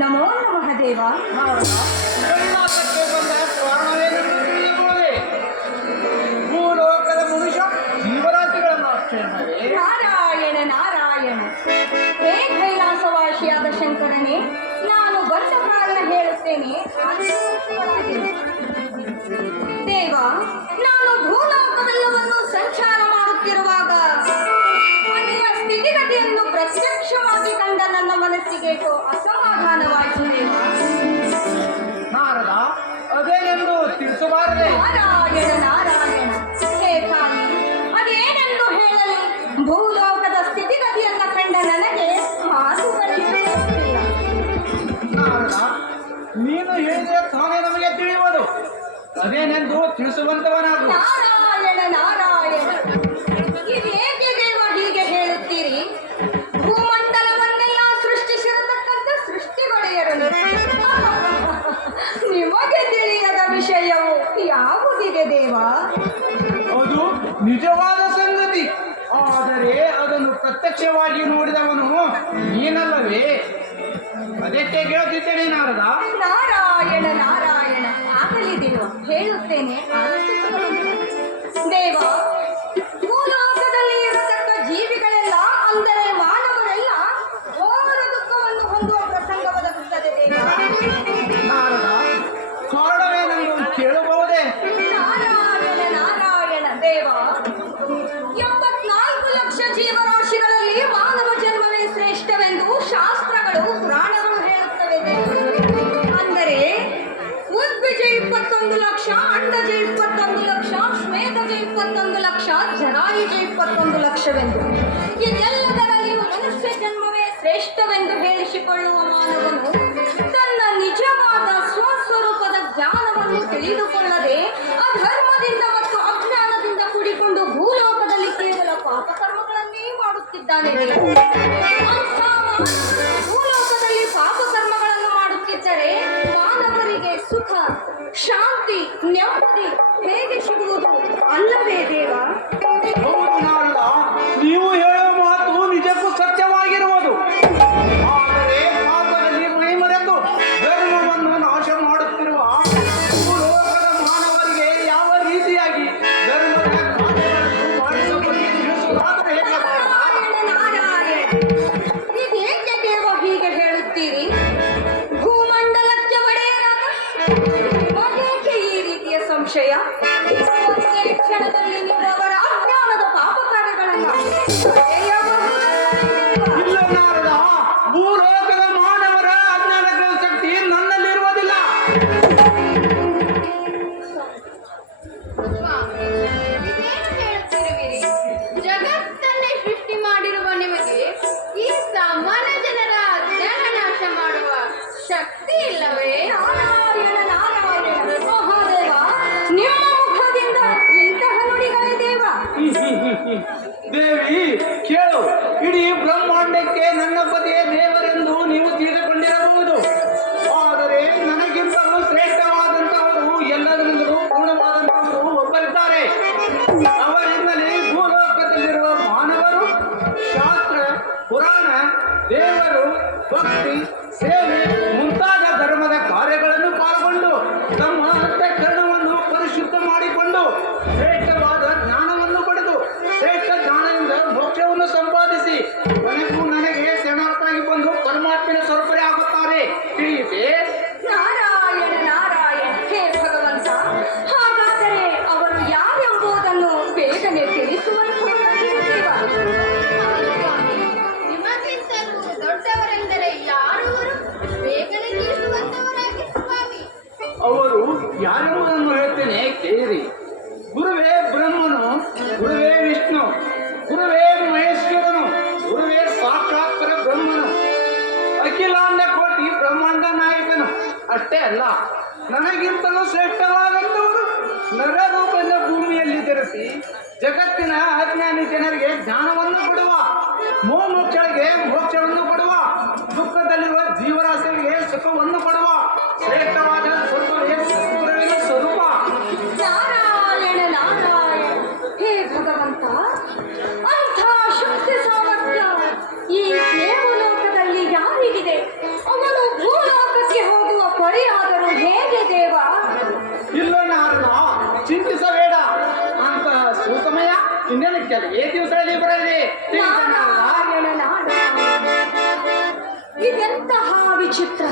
ನಮೋ ನಮಃ ದೇವ. ಭೂಲೋಕದ ಮನುಷ್ಯ ಜೀವರಾಶಿಗಳನ್ನು ಅಕ್ಷರವೇ ನಾರಾಯಣ ನಾರಾಯಣ. ಹೇ ಕೈಲಾಸವಾಸಿಯಾದ ಶಂಕರನೇ, ನಾನು ಬಂದ ಕಾರಣ ಹೇಳುತ್ತೇನೆ. ದೇವ, ನಾನು ಭೂಲೋಕವೆಲ್ಲವನ್ನು ಸಂಚಾರ ಮಾಡುತ್ತಿರುವಾಗ ಅಲ್ಲಿಯ ಸ್ಥಿತಿಗತಿಯನ್ನು ಪ್ರತ್ಯಕ್ಷವಾಗಿ ಕಂಡ ನನ್ನ ಮನಸ್ಸಿಗೆ ಅಸಮಾಧಾನವಾಯಿತು ದೇವ. ನಾರದ, ಅದೇನೆಂದು ತಿಳಿಸಬಾರದೆ? ನಾರಾಯಣ ನಾರಾಯಣ. ಹೇ ತಾಯಿ, ಅದೇನೆಂದು ಹೇಳಲಿ? ಭೂಲೋಕದ ಸ್ಥಿತಿಗತಿಯನ್ನ ಕಂಡ ನನಗೆ ಮಾತುಗಳಿಲ್ಲ. ನಾರದ, ನೀನು ಹೇಳಿದರೆ ತಾನೇ ನಮಗೆ ತಿಳಿಯುವುದು. ಅದೇನೆಂದು ತಿಳಿಸುವಂತವನಾಗು. ನಾರಾಯಣ ನಾರಾಯಣ. ಇದೇಕೆ ದೇವ ಹೀಗೆ ಹೇಳುತ್ತೀರಿ? ಭೂಮಂಡಲವನ್ನೆಲ್ಲ ಸೃಷ್ಟಿಸಿರತಕ್ಕಂಥ ಸೃಷ್ಟಿಗೊಡೆಯರನು ನಿಮಗೆ ತಿಳಿಯದ ವಿಷಯವು ಯಾವುದಿದೆ ದೇವ? ಅದು ನಿಜವಾದ ಸಂಗತಿ. ಆದರೆ ಅದನ್ನು ಪ್ರತ್ಯಕ್ಷವಾಗಿ ನೋಡಿದವನು ನೀನಲ್ಲವೇ? ಅದಕ್ಕೆ ಕೇಳುತ್ತಿದ್ದೇನೆ ನಾರದ. ನಾರಾಯಣ ನಾರಾಯಣ. ಆಗಲಿ ದೇವ, ಹೇಳುತ್ತೇನೆ. ದೇವ, ಭೂಲೋಕದಲ್ಲಿ ಇರತಕ್ಕ ಜೀವಿಗಳೆಲ್ಲ, ಅಂದರೆ ಮಾನವರೆಲ್ಲ ಘೋರ ದುಃಖವನ್ನು ಹೊಂದುವ ಪ್ರಸಂಗ ಬದುಕುತ್ತದೆ ದೇವ. ನಾರದ, ಕಾರಣವೇನೆಂದು ಕೇಳಬಹುದೇ? ನಾರಾಯಣ ನಾರಾಯಣ. ದೇವ, 74 ಲಕ್ಷ ಜೀವರಾಶಿಗಳಲ್ಲಿ ಮಾನವ ಜನ್ಮವೇ ಶ್ರೇಷ್ಠವೆಂದು ಶಾಸ್ತ್ರಗಳು ಪುರಾಣಗಳು ಹೇಳುತ್ತವೆ ದೇವ. ಅಂದರೆ ಉದ್ಭಿಜ 21 ಲಕ್ಷ, ಅಂಡಜ 21 ಲಕ್ಷ, ಶ್ವೇತಜ 21 ಲಕ್ಷ, ಜರಾಯುಜ 21 ಲಕ್ಷವೆಂದು. ಇದೆಲ್ಲದರಲ್ಲಿಯೂ ಮನುಷ್ಯ ಜನ್ಮವೇ ಶ್ರೇಷ್ಠವೆಂದು ಹೇಳಿಸಿಕೊಳ್ಳುವ ಮಾನವನು ತನ್ನ ನಿಜವಾದ ಸ್ವಸ್ವರೂಪದ ಜ್ಞಾನವನ್ನು ತಿಳಿದುಕೊಳ್ಳದೆ ಅಧರ್ಮದಿಂದ ಮತ್ತು ಅಜ್ಞಾನದಿಂದ ಕೂಡಿಕೊಂಡು ಭೂಲೋಕದಲ್ಲಿ ಕೇವಲ ಪಾಪಕರ್ಮಗಳನ್ನೇ ಮಾಡುತ್ತಿದ್ದಾನೆ. ಅಂಥ ಭೂಲೋಕದಲ್ಲಿ ಪಾಪಕರ್ಮಗಳನ್ನು ಮಾಡುತ್ತಿದ್ದರೆ ಮಾನವರಿಗೆ ಸುಖ, ಶಾಂತಿ, ನೆಮ್ಮದಿ ಹೇಗೆ ಸಿಗುವುದು ಅಲ್ಲವೇ ದೇವ? ಹೌದು ನಾರದ, ನೀವು ಹೇಳುವ ಮಾತು ನಿಜಕ್ಕೂ ಸತ್ಯವಾಗಿರುವುದು. ಆದರೆ ಪಾಪದಲ್ಲಿ ಮೈಮರೆತು ಧರ್ಮವನ್ನು ನಾಶ ಮಾಡುತ್ತಿರುವ ಭೂಲೋಕದ ಮಾನವರಿಗೆ ಯಾವ ರೀತಿಯಾಗಿ ಧರ್ಮದ ಕಾರ್ಯಗಳನ್ನು ಮಾಡಿಸಬಹುದು ತಿಳಿಸುವುದಾದರೆ ಹೇಗೆ? ನಾರಾಯಣ ನಾರಾಯಣ. ಇದೇಕೆ ದೇವ ಹೀಗೆ ಹೇಳುತ್ತೀರಿ? ಭೂಮಂಡಲಕ್ಕೆ ಒಡೆಯರಾದ ಮಗೇಕೆ ಈ ರೀತಿಯ ಸಂಶಯ? ಒಂದೇ ಕ್ಷಣದಲ್ಲಿ ನೀವು ಅವರ ಅಜ್ಞಾನದ ಪಾಪ ಕಾರ್ಯಗಳನ್ನು ಇಲ್ಲ ನಾರದ, ಭೂಲೋಕದ ಮಾನವರ ಅಜ್ಞಾನಗಳ ಶಕ್ತಿ ನನ್ನಲ್ಲಿರುವುದಿಲ್ಲ. ಜಗತ್ತನ್ನೇ ಸೃಷ್ಟಿ ಮಾಡಿರುವ ನಿಮಗೆ ಈ ಸಾಮಾನ್ಯ ಜನರ ಅಜ್ಞಾನ ನಾಶ ಮಾಡುವ ಶಕ್ತಿ ಇಲ್ಲವೇ? ನಾರಾಯಣ ನಾರಾಯಣ. ಮಹಾದೇವ, ನಿಮ್ಮ ಮುಖದಿಂದ ಇಂತಹ ನುಡಿಗಳೇ ದೇವ? ದೇವಿ ಕೇಳು, ಇಡೀ ಬ್ರಹ್ಮಾಂಡಕ್ಕೆ ನನ್ನ ಪತಿಯೇ ದೇವರೆಂದು ನೀವು ತಿಳಿದುಕೊಂಡಿರಬಹುದು. ಆದರೆ ನನಗಿಂತಲೂ ಶ್ರೇಷ್ಠವಾದಂತವರು, ಎಲ್ಲದರಿಂದಲೂ ಪೂರ್ಣವಾದಂತವರು ಒಬ್ಬರಿದ್ದಾರೆ. ಅವರಿಂದಲೇ ಭೂಲೋಕದಲ್ಲಿರುವ ಮಾನವರು ಶಾಸ್ತ್ರ, ಪುರಾಣ, ದೇವರು, ಭಕ್ತಿ, ಸೇವೆ ಮುಂತಾದ ಧರ್ಮದ ಕಾರ್ಯಗಳನ್ನು ಪಾಲ್ಗೊಂಡು ತಮ್ಮ ಅಂತಃಕರಣವನ್ನು ಪರಿಶುದ್ಧ ಮಾಡಿಕೊಂಡು ಶ್ರೇಷ್ಠವಾದ ಜ್ಞಾನವನ್ನು ಪಡೆದು ಶ್ರೇಷ್ಠ ಜ್ಞಾನದಿಂದ ಮೋಕ್ಷವನ್ನು ಸಂಪಾದಿಸಿ ಕೊನೆಗೂ ನನಗೆ ಶರಣಾರ್ಥರಾಗಿ ಬಂದು ಪರಮಾತ್ಮನ ಸ್ವರೂಪರೇ ಆಗುತ್ತಾರೆ. ತಿಳಿಯುತ್ತೆ? ನಾರಾಯಣ ನಾರಾಯಣ. ಹೇ ಭಗವಂತ, ಹಾಗಾದರೆ ಅವರು ಯಾರೆಂಬುದನ್ನು ಬೇಗನೆ ತಿಳಿಸುವಂತಹ ದೇವ. ನಿಮಗಿಂತಲೂ ದೊಡ್ಡವರೆಂದರೆ ಯಾರು? ಬೇಗನೆ ತಿಳಿಸುವಂತವರಾಗಿ ಸ್ವಾಮಿ. ಅವರು ಯಾರೆಂಬುದನ್ನು ಹೇಳ್ತೇನೆ ಕೇಳಿರಿ. ಗುರುವೇ ಬ್ರಹ್ಮನು, ಗುರುವೇ ವಿಷ್ಣು, ಗುರುವೇ ಮಹೇಶ್ವರನು, ಗುರುವೇ ಸಾಕ್ಷಾತ್ ಪರ ಬ್ರಹ್ಮನು, ಅಖಿಲಾಂಡ ಕೋಟಿ ಬ್ರಹ್ಮಾಂಡ ನಾಯಕನು. ಅಷ್ಟೇ ಅಲ್ಲ, ನನಗಿಂತಲೂ ಶ್ರೇಷ್ಠವಾದಂಥವರು ನರರೂಪದ ಭೂಮಿಯಲ್ಲಿ ಧರಿಸಿ ಜಗತ್ತಿನ ಅಜ್ಞಾನಿ ಜನರಿಗೆ ಜ್ಞಾನವನ್ನು ಕೊಡುವ, ಮೋಮೋಕ್ಷಗಳಿಗೆ ಮೋಕ್ಷವನ್ನು ಕೊಡುವ, ದುಃಖದಲ್ಲಿರುವ ಜೀವರಾಶಿಗಳಿಗೆ ಸುಖವನ್ನು ಕೊಡುವ ಶ್ರೇಷ್ಠವಾದ ಸ್ವರೂಪವೇ ಸದ್ಗುರುವಿನ ಸ್ವರೂಪ. ನಾರಾಯಣ ನಾರಾಯಣ. ಹೇ ಭಗವಂತ, ಅಂಥ ಶಕ್ತಿ ಸಾಮರ್ಥ್ಯ ಈ ದೇವಲೋಕದಲ್ಲಿ ಯಾರಿಗಿದೆ? ಏ ದಿವಸದಲ್ಲಿ ಬರಲಿ ನಾರಾಯಣ ನಾರಾಯಣ. ಇದೆಂತಹ ವಿಚಿತ್ರ